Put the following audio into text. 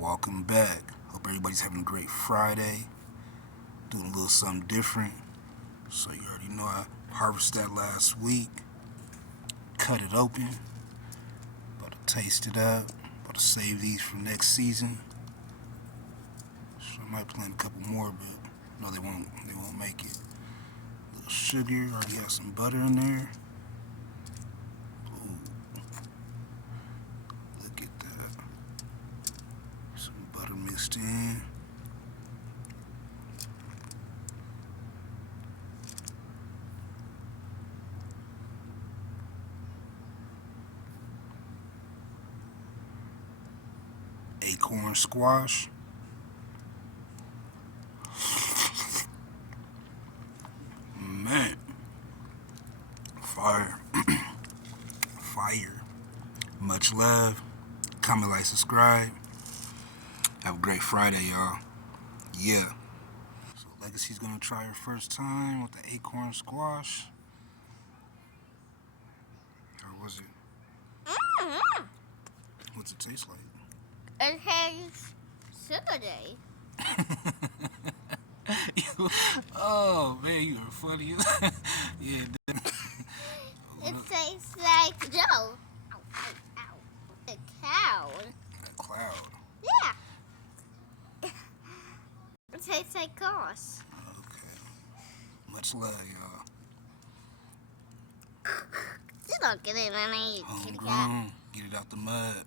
Welcome back. Hope everybody's having a great Friday. Doing a little something different. So you already know I harvested that last week. Cut it open. About to taste it up. About to save these for next season. So I might plant a couple more, but no, they won't make it. A little sugar. Already got some butter in there. Look at that. Some butter mixed in. ACORN squash. Man. Fire. Fire. Much love. Comment, like, subscribe. Have a great Friday, y'all. Yeah. So Legacy's gonna try her first time with the ACORN squash. How was it? What's it taste like? It tastes sugary. Oh man, you are funny. Yeah. It tastes like Joe. Ow, ow, ow. A cow. A cloud. Yeah. It tastes like grass. Okay. Much love, y'all. You don't get it, Mommy. Homegrown. Get it out the mud.